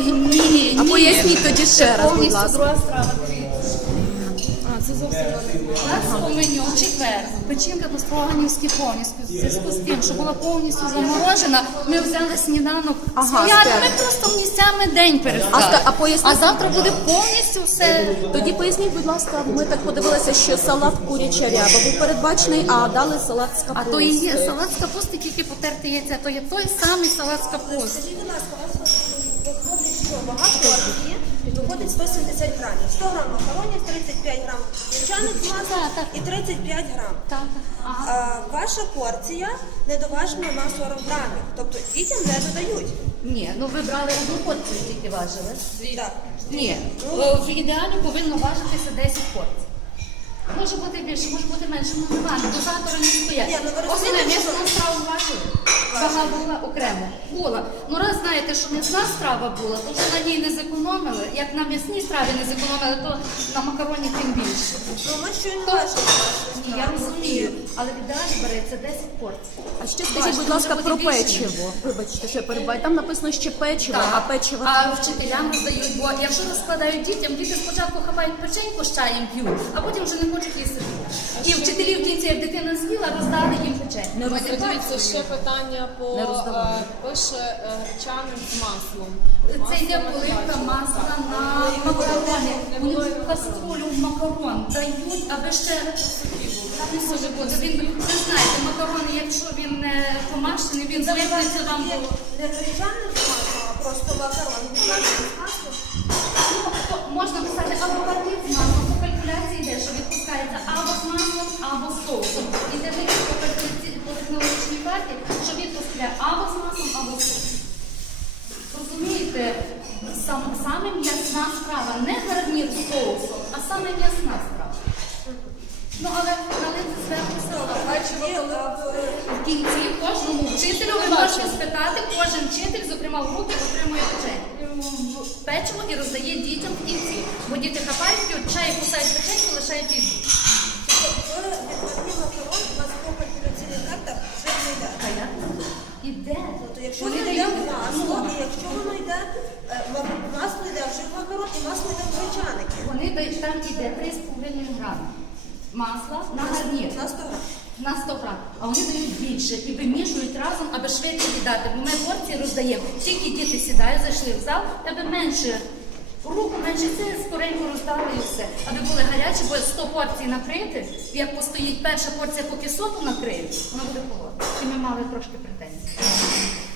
Ні, ні, ні, А, а поясніть тоді ще це раз. будь ласка. Повністю друга страва. А, це зовсім меню Четвер, печінка по споганівські повністю. Зв'язку з тим, що була повністю а, а, заморожена, ми взяли сніданок. Ага, ми просто місцями день а, а, а, а, а завтра буде повністю все. Тоді поясніть, будь ласка, ми так подивилися, що салат куряча ряба був передбачений, а дали салат з капусти. А то і є салат з капусти, тільки яйця, то є той самий салат з Скажіть, будь скапусти. Багато порції виходить 170 грамів, 100 грамів макаронів, 35 грамів масла і 35 грам. Ваша порція не доважена 40 грамів. Тобто дітям не додають. Ні, ну ви брали одну порцію, скільки важили. Так. Ні. В ідеалі повинно важитися 10 порцій. Може бути більше, може бути менше, ну немає, ванту, то захорони. Ось нам м'ясну страва бачили. Сама була окремо. Була. Ну, раз знаєте, що м'ясна страва була, то ще на ній не зекономили. Як на м'ясній страві не зекономили, то на макароні тим більше. Ваші, Ваші не Ні, я розумію, але відразу береться 10 порцій. А ще скажіть, будь ласка, про вишені. печиво. Вибачте, що я Там написано ще печиво, а печиво. А вчителям роздають, бо якщо нас дітям, діти спочатку хапають печеньку, чаї п'ють, а потім вже не хочуть. І а вчителі в кінці, як дитина з'їла, роздали їм печень. Не роздавайте Це парті. ще питання по е, пише гречаним е, з маслом. Це є поливка масла на макарони. У них кастрюлю макарон дають, аби ще Боже, Боже, він ви, ви знаєте, макарони, якщо він не помашений, він звикнеться вам було. Не гречаним з маслом, а просто макарон. можна писати авокадо. Або з І за тих по технологічній партії, що відпустє або з маслом, або з Розумієте, Розумієте, сам, саме м'ясна справа, не гарнір з а саме м'ясна справа. Ну Але це свято страва. В кінці кожному вчителю ви можете спитати, кожен вчитель, зокрема, в групі отримує печень. Печиво і роздає дітям в кінці. Бо діти хапають, чаю кусають печеньку, лишають їй. Тобто, якщо ми йде в масло, йде. Ну, і якщо воно йде, масло йде вже в огород, і масло йде в звичайники. Вони йде, там йде 3,5 грамів масла на, на гарнір. На 100 грамів. На 100 грам. А вони дають більше і вимішують разом, аби швидше віддати. Бо ми порції роздаємо. Тільки діти сідають, зайшли в зал, тебе менше руку менше це скоренько роздали і все, аби були гарячі, бо 100 порцій накрити. Як постоїть перша порція, поки соту накриють, воно буде холодна. і ми мали трошки претензій.